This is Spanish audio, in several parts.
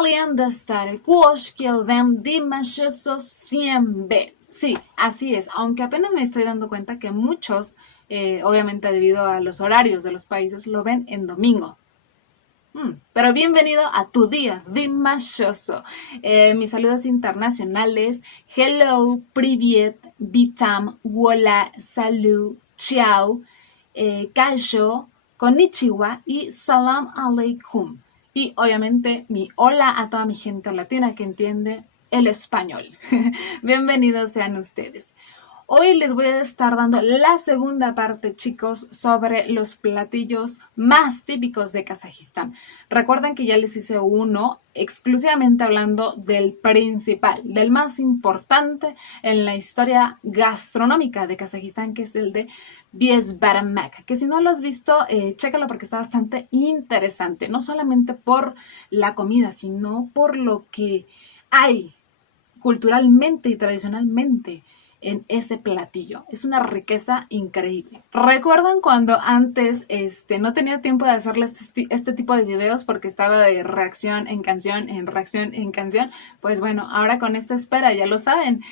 Valien de stare kuoshkiel dem dimashoso siembe. Sí, así es, aunque apenas me estoy dando cuenta que muchos, obviamente debido a los horarios de los países, lo ven en domingo. Pero bienvenido a tu día dimashoso. Mis saludos internacionales. Hello, privyet, vitam, wola, salud, ciao, kaisho, konnichiwa y salam aleikum. Y obviamente mi hola a toda mi gente latina que entiende el español. Bienvenidos sean ustedes. Hoy les voy a estar dando la segunda parte, chicos, sobre los platillos más típicos de Kazajistán. Recuerden que ya les hice uno exclusivamente hablando del principal, del más importante en la historia gastronómica de Kazajistán, que es el de Biesbaramak, que si no lo has visto, chécalo porque está bastante interesante, no solamente por la comida, sino por lo que hay culturalmente y tradicionalmente en ese platillo. Es una riqueza increíble. ¿Recuerdan cuando antes no tenía tiempo de hacerles este tipo de videos porque estaba de reacción en canción, en reacción en canción? Pues bueno, ahora con esta espera, ya lo saben,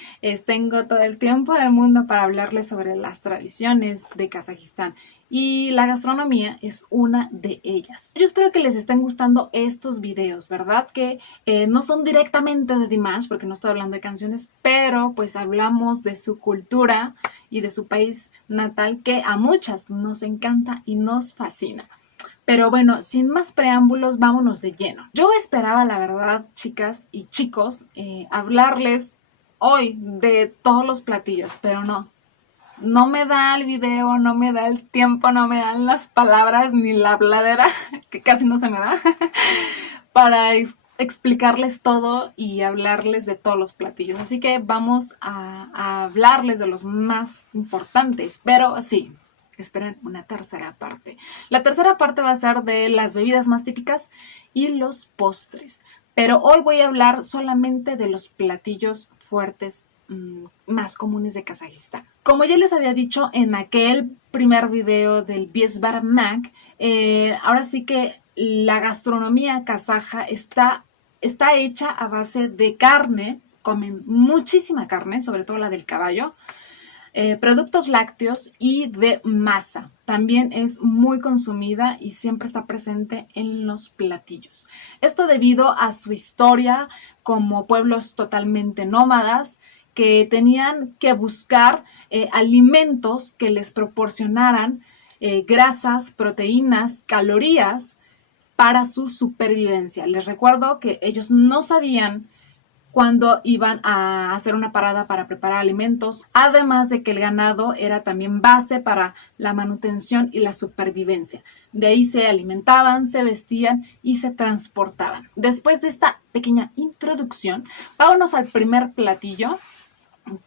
tengo todo el tiempo del mundo para hablarles sobre las tradiciones de Kazajistán. Y la gastronomía es una de ellas. Yo espero que les estén gustando estos videos, ¿verdad? Que no son directamente de Dimash, porque no estoy hablando de canciones, pero pues hablamos de su cultura y de su país natal, que a muchas nos encanta y nos fascina. Pero bueno, sin más preámbulos, vámonos de lleno. Yo esperaba, la verdad, chicas y chicos, hablarles hoy de todos los platillos, pero no. No me da el video, no me da el tiempo, no me dan las palabras ni la habladera, que casi no se me da, para explicarles todo y hablarles de todos los platillos. Así que vamos a hablarles de los más importantes, pero sí, esperen una tercera parte. La tercera parte va a ser de las bebidas más típicas y los postres. Pero hoy voy a hablar solamente de los platillos fuertes más comunes de Kazajistán. Como ya les había dicho en aquel primer video del Biesbaramak, ahora sí que la gastronomía kazaja está hecha a base de carne, comen muchísima carne, sobre todo la del caballo, productos lácteos y de masa. También es muy consumida y siempre está presente en los platillos. Esto debido a su historia como pueblos totalmente nómadas que tenían que buscar alimentos que les proporcionaran grasas, proteínas, calorías para su supervivencia. Les recuerdo que ellos no sabían cuando iban a hacer una parada para preparar alimentos, además de que el ganado era también base para la manutención y la supervivencia. De ahí se alimentaban, se vestían y se transportaban. Después de esta pequeña introducción, vámonos al primer platillo,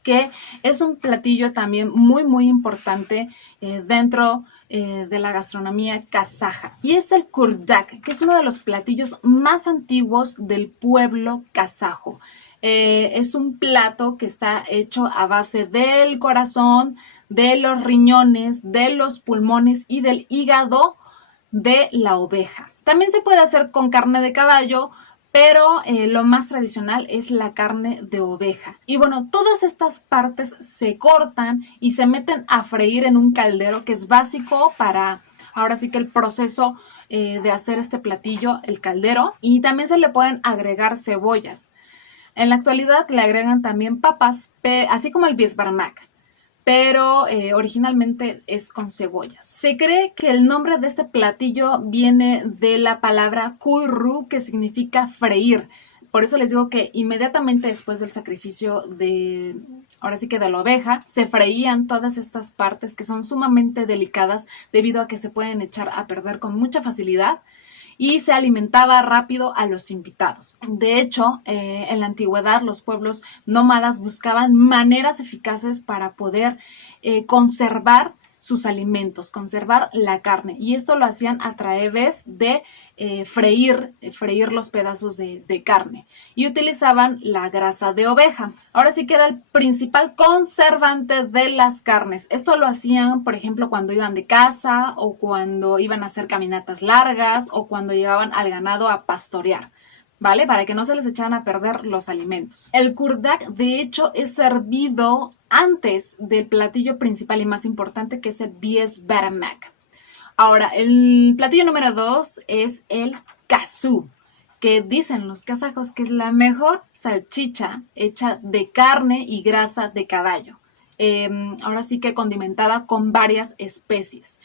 que es un platillo también muy importante dentro de la gastronomía kazaja, y es el kurdak, que es uno de los platillos más antiguos del pueblo kazajo. Es un plato que está hecho a base del corazón, de los riñones, de los pulmones y del hígado de la oveja. También se puede hacer con carne de caballo, pero lo más tradicional es la carne de oveja. Y bueno, todas estas partes se cortan y se meten a freír en un caldero, que es básico para, ahora sí que el proceso de hacer este platillo, el caldero. Y también se le pueden agregar cebollas. En la actualidad le agregan también papas, así como el biesbaramak, pero originalmente es con cebollas. Se cree que el nombre de este platillo viene de la palabra kuyru, que significa freír. Por eso les digo que inmediatamente después del sacrificio de, ahora sí que de la oveja, se freían todas estas partes que son sumamente delicadas debido a que se pueden echar a perder con mucha facilidad, y se alimentaba rápido a los invitados. De hecho, en la antigüedad los pueblos nómadas buscaban maneras eficaces para poder conservar sus alimentos, conservar la carne, y esto lo hacían a través de freír los pedazos de carne, y utilizaban la grasa de oveja. Ahora sí que era el principal conservante de las carnes. Esto lo hacían, por ejemplo, cuando iban de caza o cuando iban a hacer caminatas largas o cuando llevaban al ganado a pastorear. ¿vale? Para que no se les echaran a perder los alimentos. El kurdak, de hecho, es servido antes del platillo principal y más importante, que es el bies barmak. Ahora, el platillo número 2 es el kazú, que dicen los kazajos que es la mejor salchicha hecha de carne y grasa de caballo. Ahora sí que condimentada con varias especies.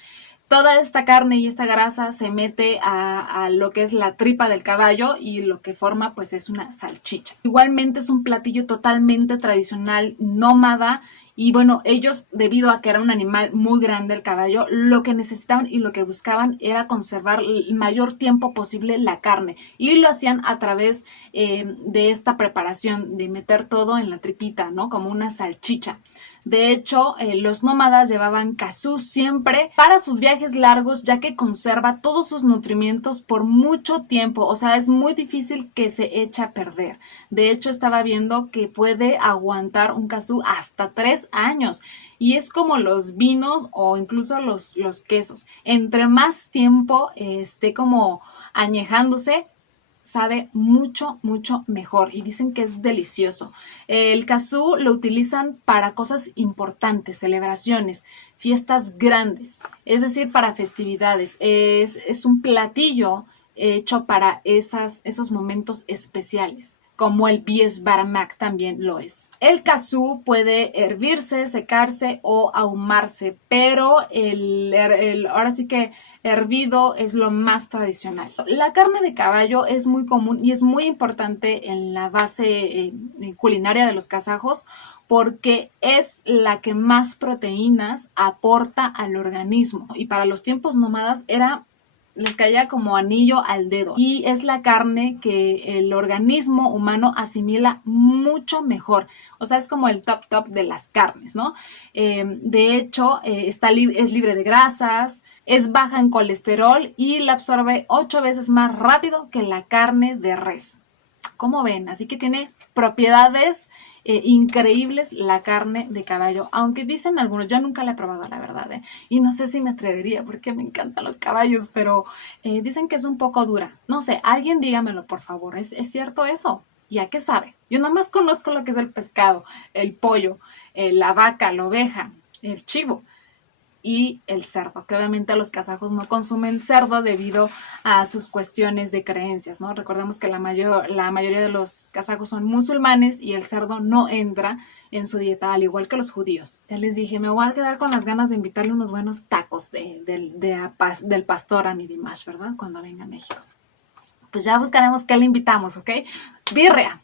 Toda esta carne y esta grasa se mete a lo que es la tripa del caballo y lo que forma pues es una salchicha. Igualmente es un platillo totalmente tradicional, nómada, y bueno, ellos, debido a que era un animal muy grande el caballo, lo que necesitaban y lo que buscaban era conservar el mayor tiempo posible la carne, y lo hacían a través de esta preparación de meter todo en la tripita, ¿no? Como una salchicha. De hecho, los nómadas llevaban kazú siempre para sus viajes largos, ya que conserva todos sus nutrimientos por mucho tiempo. O sea, es muy difícil que se eche a perder. De hecho, estaba viendo que puede aguantar un kazú hasta 3 años. Y es como los vinos o incluso los quesos. Entre más tiempo esté como añejándose, sabe mucho, mucho mejor, y dicen que es delicioso. El kazú lo utilizan para cosas importantes, celebraciones, fiestas grandes, es decir, para festividades. Es un platillo hecho para esos momentos especiales, como el bies barmak también lo es. El kazú puede hervirse, secarse o ahumarse, pero ahora sí que hervido es lo más tradicional. La carne de caballo es muy común y es muy importante en la base culinaria de los kazajos, porque es la que más proteínas aporta al organismo, y para los tiempos nómadas les caía como anillo al dedo, y es la carne que el organismo humano asimila mucho mejor. O sea, es como el top de las carnes, ¿no? De hecho, es libre de grasas, es baja en colesterol y la absorbe 8 veces más rápido que la carne de res. ¿Cómo ven? Así que tiene propiedades increíbles la carne de caballo, aunque dicen algunos, yo nunca la he probado, la verdad, y no sé si me atrevería porque me encantan los caballos, pero dicen que es un poco dura. No sé, alguien dígamelo, por favor, ¿es cierto eso? ¿Y a qué sabe? Yo nada más conozco lo que es el pescado, el pollo, la vaca, la oveja, el chivo y el cerdo, que obviamente los kazajos no consumen cerdo debido a sus cuestiones de creencias, ¿no? Recordemos que la mayoría de los kazajos son musulmanes y el cerdo no entra en su dieta, al igual que los judíos. Ya les dije, me voy a quedar con las ganas de invitarle unos buenos tacos del pastor a mi Dimash, ¿verdad? Cuando venga a México. Pues ya buscaremos qué le invitamos, ¿ok? Birria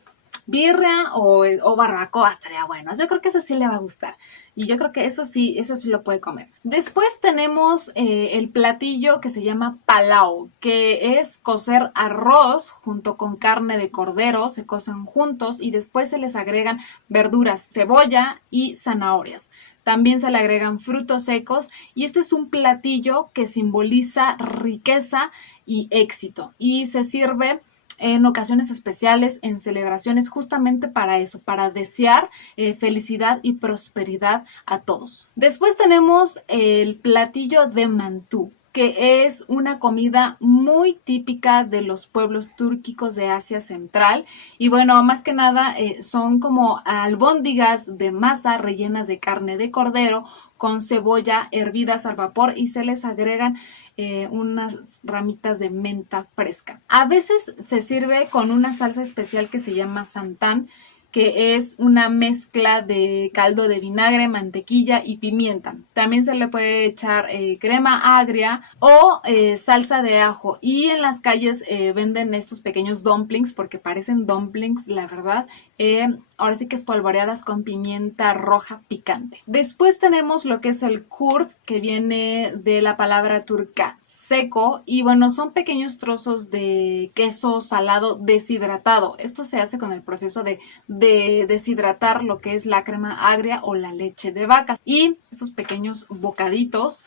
o barbacoa estaría bueno. Yo creo que eso sí le va a gustar. Y yo creo que eso sí lo puede comer. Después tenemos el platillo que se llama palau, que es cocer arroz junto con carne de cordero, se cocen juntos y después se les agregan verduras, cebolla y zanahorias. También se le agregan frutos secos, y este es un platillo que simboliza riqueza y éxito, y se sirve en ocasiones especiales, en celebraciones, justamente para eso, para desear felicidad y prosperidad a todos. Después tenemos el platillo de mantú, que es una comida muy típica de los pueblos túrquicos de Asia Central. Y bueno, más que nada son como albóndigas de masa rellenas de carne de cordero con cebolla hervidas al vapor, y se les agregan unas ramitas de menta fresca. A veces se sirve con una salsa especial que se llama santán, que es una mezcla de caldo de vinagre, mantequilla y pimienta. También se le puede echar crema agria o salsa de ajo. Y en las calles venden estos pequeños dumplings, porque parecen dumplings, la verdad. Ahora sí que espolvoreadas con pimienta roja picante. Después tenemos lo que es el kurt, que viene de la palabra turca seco. Y bueno, son pequeños trozos de queso salado deshidratado. Esto se hace con el proceso de deshidratar lo que es la crema agria o la leche de vaca. Y estos pequeños bocaditos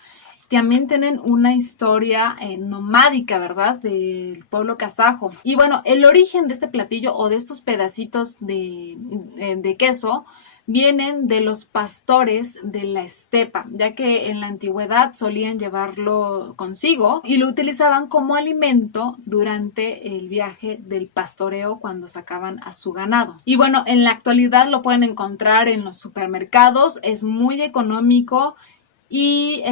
también tienen una historia nomádica, ¿verdad? Del pueblo kazajo. Y bueno, el origen de este platillo o de estos pedacitos de queso vienen de los pastores de la estepa, ya que en la antigüedad solían llevarlo consigo y lo utilizaban como alimento durante el viaje del pastoreo cuando sacaban a su ganado. Y bueno, en la actualidad lo pueden encontrar en los supermercados, es muy económico y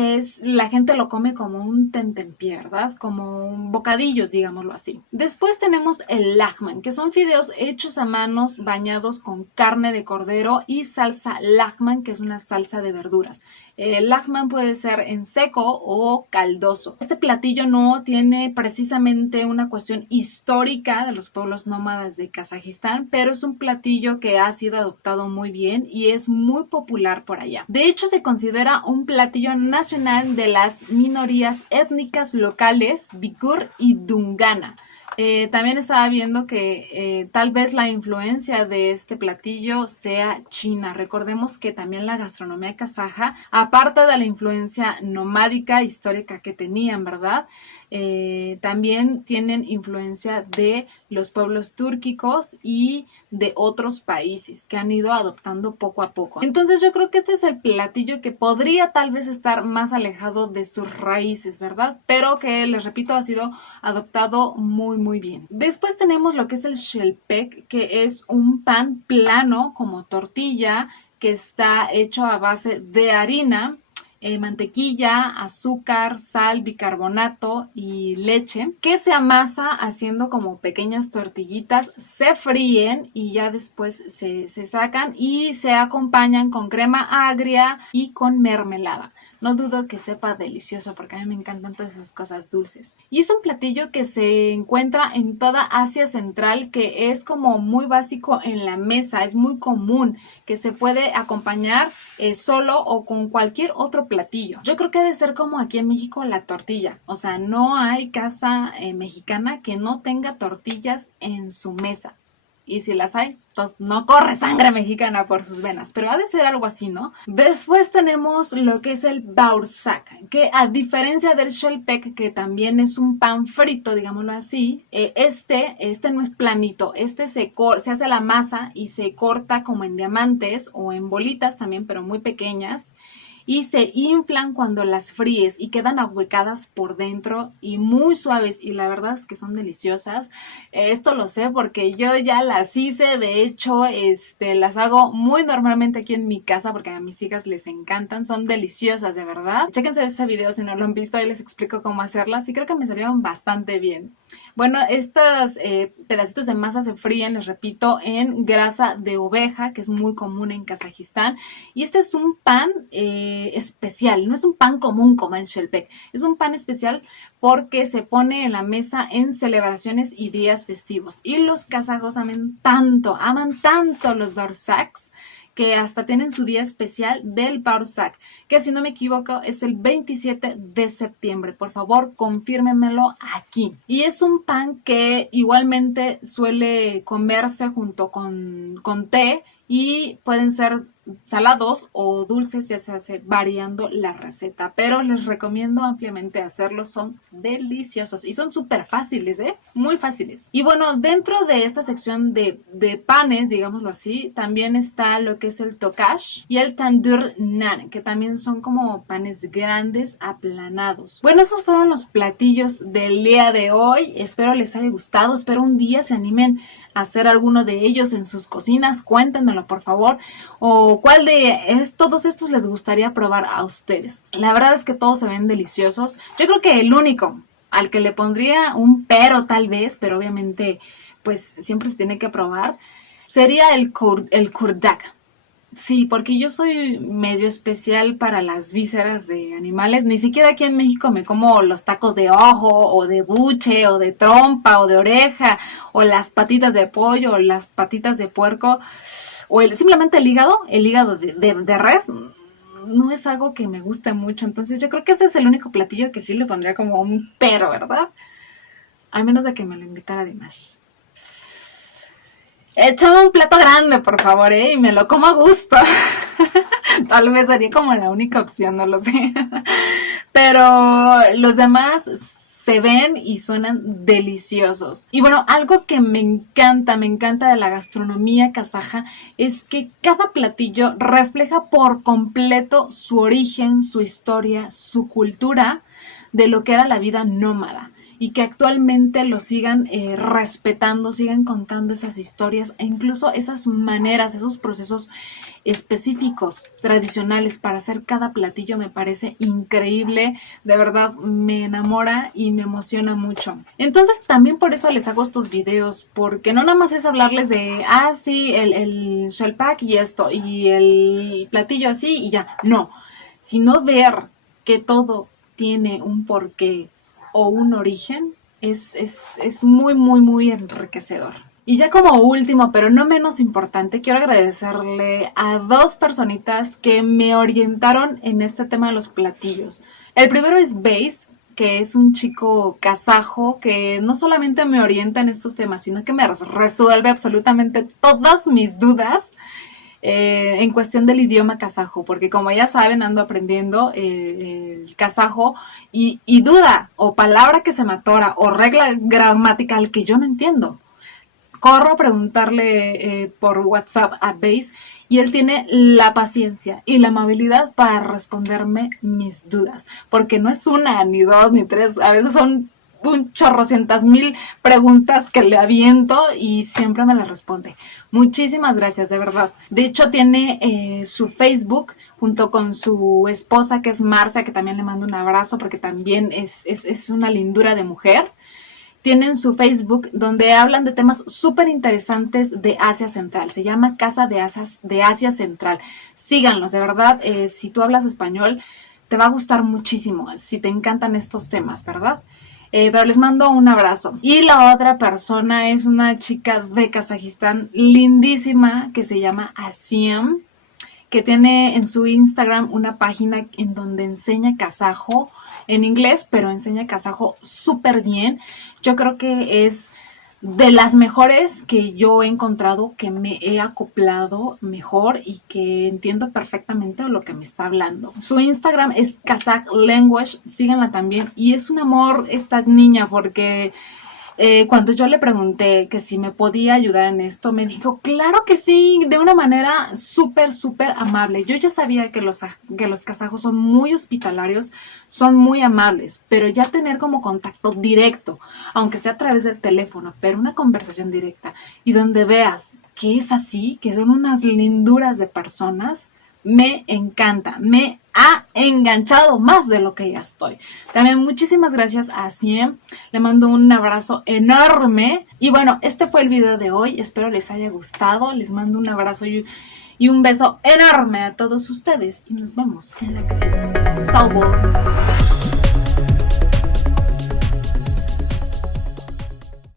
la gente lo come como un tentempié, ¿verdad? Como un bocadillos, digámoslo así. Después tenemos el lachman, que son fideos hechos a manos bañados con carne de cordero y salsa lachman, que es una salsa de verduras. El lachman puede ser en seco o caldoso. Este platillo no tiene precisamente una cuestión histórica de los pueblos nómadas de Kazajistán, pero es un platillo que ha sido adoptado muy bien y es muy popular por allá. De hecho, se considera un platillo nacional de las minorías étnicas locales Bikur y Dungana. También estaba viendo que tal vez la influencia de este platillo sea china. Recordemos que también la gastronomía kazaja, aparte de la influencia nomádica histórica que tenían, ¿verdad? También tienen influencia de los pueblos túrquicos y de otros países que han ido adoptando poco a poco. Entonces yo creo que este es el platillo que podría tal vez estar más alejado de sus raíces, ¿verdad? Pero que, les repito, ha sido adoptado muy bien. Después tenemos lo que es el shelpek, que es un pan plano como tortilla que está hecho a base de harina, mantequilla, azúcar, sal, bicarbonato y leche, que se amasa haciendo como pequeñas tortillitas, se fríen y ya después se sacan y se acompañan con crema agria y con mermelada. No dudo que sepa delicioso porque a mí me encantan todas esas cosas dulces. Y es un platillo que se encuentra en toda Asia Central, que es como muy básico en la mesa, es muy común, que se puede acompañar solo o con cualquier otro platillo. Yo creo que debe ser como aquí en México la tortilla. O sea, no hay casa mexicana que no tenga tortillas en su mesa. Y si las hay, entonces no corre sangre mexicana por sus venas, pero ha de ser algo así, ¿no? Después tenemos lo que es el baursak, que a diferencia del shelpek, que también es un pan frito, digámoslo así, este no es planito, se hace la masa y se corta como en diamantes o en bolitas también, pero muy pequeñas, y se inflan cuando las fríes y quedan ahuecadas por dentro y muy suaves, y la verdad es que son deliciosas. Esto lo sé porque yo ya las hice, de hecho las hago muy normalmente aquí en mi casa porque a mis hijas les encantan, son deliciosas de verdad. Chéquense ese video si no lo han visto, ahí les explico cómo hacerlas y creo que me salieron bastante bien. Bueno, estos pedacitos de masa se fríen, les repito, en grasa de oveja, que es muy común en Kazajistán. Y este es un pan especial, no es un pan común como el shelpek. Es un pan especial porque se pone en la mesa en celebraciones y días festivos. Y los kazajos aman tanto los baursaks, que hasta tienen su día especial del baursak, que si no me equivoco es el 27 de septiembre. Por favor, confírmenmelo aquí. Y es un pan que igualmente suele comerse junto con té y pueden ser salados o dulces, ya se hace variando la receta, pero les recomiendo ampliamente hacerlos, son deliciosos y son súper fáciles, muy fáciles. Y bueno, dentro de esta sección de panes, digámoslo así, también está lo que es el tokash y el tandur naan, que también son como panes grandes aplanados. Bueno, esos fueron los platillos del día de hoy, espero les haya gustado, espero un día se animen a hacer alguno de ellos en sus cocinas, cuéntenmelo por favor, o cuál de todos estos les gustaría probar a ustedes. La verdad es que todos se ven deliciosos. Yo creo que el único al que le pondría un pero tal vez, pero obviamente pues siempre se tiene que probar, sería el kurdak. Sí, porque yo soy medio especial para las vísceras de animales. Ni siquiera aquí en México me como los tacos de ojo, o de buche, o de trompa, o de oreja, o las patitas de pollo, o las patitas de puerco, o simplemente el hígado de res. No es algo que me guste mucho. Entonces yo creo que ese es el único platillo que sí le pondría como un pero, ¿verdad? A menos de que me lo invitara Dimash. Échame un plato grande, por favor, y me lo como a gusto. Tal vez sería como la única opción, no lo sé. Pero los demás se ven y suenan deliciosos. Y bueno, algo que me encanta de la gastronomía kazaja es que cada platillo refleja por completo su origen, su historia, su cultura de lo que era la vida nómada. Y que actualmente lo sigan respetando, sigan contando esas historias e incluso esas maneras, esos procesos específicos, tradicionales para hacer cada platillo me parece increíble, de verdad me enamora y me emociona mucho. Entonces también por eso les hago estos videos, porque no nada más es hablarles de, sí, el shelpak y esto, y el platillo así y ya, no, sino ver que todo tiene un porqué o un origen, es muy enriquecedor. Y ya como último, pero no menos importante, quiero agradecerle a 2 personitas que me orientaron en este tema de los platillos. El primero es Base, que es un chico kazajo que no solamente me orienta en estos temas, sino que me resuelve absolutamente todas mis dudas en cuestión del idioma kazajo, porque como ya saben, ando aprendiendo el kazajo y duda o palabra que se me atora o regla gramatical que yo no entiendo. Corro a preguntarle por WhatsApp a Base y él tiene la paciencia y la amabilidad para responderme mis dudas, porque no es una, ni 2, ni 3, a veces son un chorrocientas mil preguntas que le aviento y siempre me las responde. Muchísimas gracias, de verdad. De hecho, tiene su Facebook junto con su esposa, que es Marcia, que también le mando un abrazo porque también es una lindura de mujer. Tienen su Facebook donde hablan de temas súper interesantes de Asia Central. Se llama Casa de Asia Central. Síganlos, de verdad. Si tú hablas español, te va a gustar muchísimo. Si te encantan estos temas, ¿verdad? Pero les mando un abrazo. Y la otra persona es una chica de Kazajistán lindísima que se llama Asiem, que tiene en su Instagram una página en donde enseña kazajo en inglés, pero enseña kazajo súper bien. Yo creo que es de las mejores que yo he encontrado, que me he acoplado mejor y que entiendo perfectamente lo que me está hablando. Su Instagram es Kazakh Language, síganla también. Y es un amor esta niña porque cuando yo le pregunté que si me podía ayudar en esto, me dijo, claro que sí, de una manera súper amable. Yo ya sabía que los kazajos son muy hospitalarios, son muy amables, pero ya tener como contacto directo, aunque sea a través del teléfono, pero una conversación directa y donde veas que es así, que son unas linduras de personas, me encanta, me ha enganchado más de lo que ya estoy. También muchísimas gracias a Siem, le mando un abrazo enorme. Y bueno, este fue el video de hoy, espero les haya gustado, les mando un abrazo y un beso enorme a todos ustedes y nos vemos en la que sigue. Salvo.